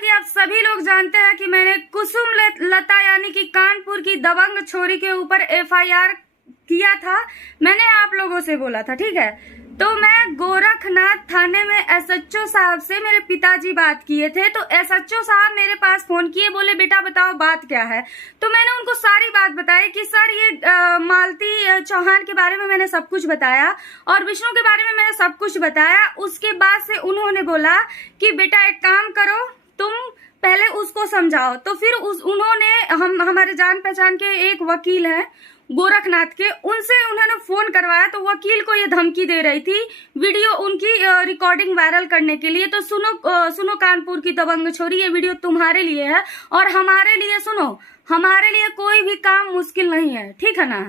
कि आप सभी लोग जानते हैं कि मैंने कुसुम लता यानी कि कानपुर की दबंग छोरी के ऊपर एफआईआर किया था। मैंने आप लोगों से बोला था, ठीक है। तो मैं गोरखनाथ थाने में एसएचओ साहब से मेरे पिताजी बात किए थे। तो एसएचओ साहब मेरे पास फोन किए, बोले बेटा बताओ बात क्या है। तो मैंने उनको सारी बात बताई कि सर ये मालती चौहान के बारे में मैंने सब कुछ बताया और विष्णु के बारे में मैंने सब कुछ बताया। उसके बाद से उन्होंने बोला कि बेटा एक काम करो, तुम पहले उसको समझाओ। तो फिर उन्होंने हमारे जान पहचान के एक वकील हैं गोरखनाथ के, उनसे उन्होंने फोन करवाया। तो वकील को ये धमकी दे रही थी वीडियो उनकी रिकॉर्डिंग वायरल करने के लिए। तो सुनो कानपुर की दबंग छोरी, ये वीडियो तुम्हारे लिए है और हमारे लिए। सुनो, हमारे लिए कोई भी काम मुश्किल नहीं है, ठीक है ना।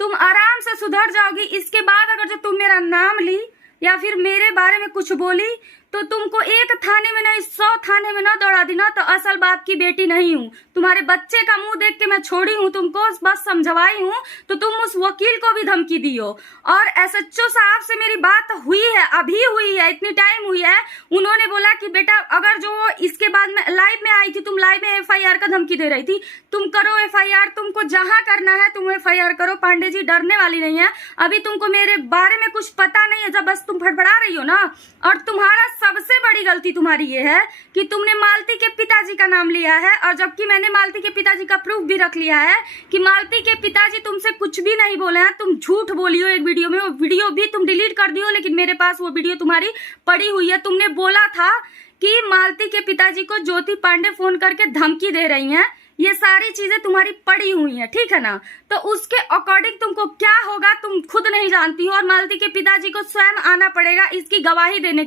तुम आराम से सुधर जाओगी। इसके बाद अगर जो तुम मेरा नाम ली या फिर मेरे बारे में कुछ बोली तो तुमको एक थाने में नहीं 100 थाने में ना दौड़ा दी ना, तो असल बाप की बेटी नहीं हूँ। तुम्हारे बच्चे का मुंह देख के मैं छोड़ी हूँ तुमको, बस समझवाई हूँ। तो तुम उस वकील को भी धमकी दियो। और एसएचओ साहब से मेरी बात हुई है, अभी हुई है, इतनी टाइम हुई है। उन्होंने बोला कि बेटा अगर जो इसके बाद में लाइव में आई थी, तुम लाइव में एफआईआर का धमकी दे रही थी, तुम करो एफआईआर, तुमको जहां करना है तुम एफआईआर करो। पांडे जी डरने वाली नहीं है। अभी तुमको मेरे बारे में कुछ पता नहीं है, जब बस तुम फड़फड़ा रही हो ना। और तुम्हारा सबसे बड़ी गलती तुम्हारी ये है कि तुमने मालती के पिताजी का नाम लिया है, और जबकि मैंने मालती के पिताजी का प्रूफ भी रख लिया है कि मालती के पिताजी तुमसे कुछ भी नहीं बोले हैं। तुम झूठ बोली हो एक वीडियो में, वो वीडियो भी तुम डिलीट कर दियो, लेकिन मेरे पास वो वीडियो तुम्हारी पड़ी हुई है। तुमने बोला था कि मालती के पिताजी को ज्योति पांडे फोन करके धमकी दे रही हैं। ये सारी चीजें तुम्हारी पड़ी हुई हैं, ठीक है ना। तो उसके अकॉर्डिंग तुमको क्या होगा तुम खुद नहीं जानती हो, और मालती के पिताजी को स्वयं आना पड़ेगा इसकी गवाही देने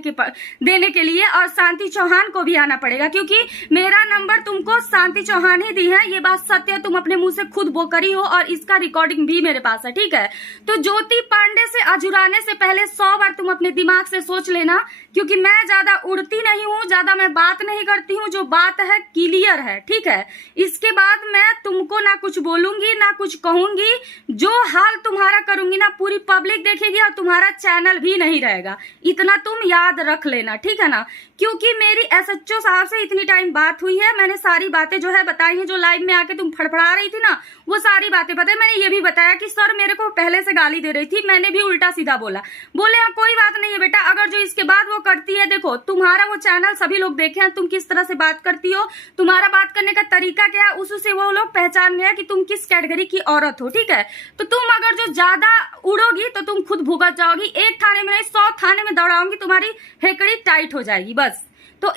के लिए, और शांति चौहान को भी आना पड़ेगा, क्योंकि मेरा नंबर तुमको शांति चौहान ही दी है। ये बात सत्य है, तुम अपने मुंह से खुद बोकरी हो और इसका रिकॉर्डिंग भी मेरे पास है, ठीक है। तो ज्योति पांडे से अजुराने से पहले 100 बार तुम अपने दिमाग से सोच लेना, क्योंकि मैं ज्यादा उड़ती नहीं हूँ, ज्यादा मैं बात नहीं करती हूँ। जो बात है क्लियर है, ठीक है। इसके बाद मैं तुमको ना कुछ बोलूंगी ना कुछ कहूंगी। जो हाल तुम्हारा करूंगी ना पूरी पब्लिक देखेगी और तुम्हारा चैनल भी नहीं रहेगा। इतना तुम याद रख लेना, ठीक है ना। क्योंकि मेरी एसएचओ साहब से इतनी टाइम बात हुई है, मैंने सारी बातें जो है बताई हैं। जो लाइव में आके तुम फड़फड़ा रही थी ना, वो सारी बातें बताई। मैंने ये भी बताया कि सर मेरे को पहले से गाली दे रही थी, मैंने भी उल्टा सीधा बोला। बोले हाँ कोई बात नहीं है बेटा, अगर जो इसके बाद वो करती है, देखो तुम्हारा वो चैनल सभी लोग देखे हैं, तुम किस तरह से बात करती हो, तुम्हारा बात करने का तरीका क्या है, उससे वो लोग पहचान गया कि तुम किस कैटेगरी की औरत हो, ठीक है। तो तुम अगर जो ज्यादा उड़ोगी तो तुम खुद भुगत जाओगी। एक थाने में नहीं 100 थाने में दौड़ाऊंगी, तुम्हारी हेकड़ी टाइट हो जाएगी बस। तो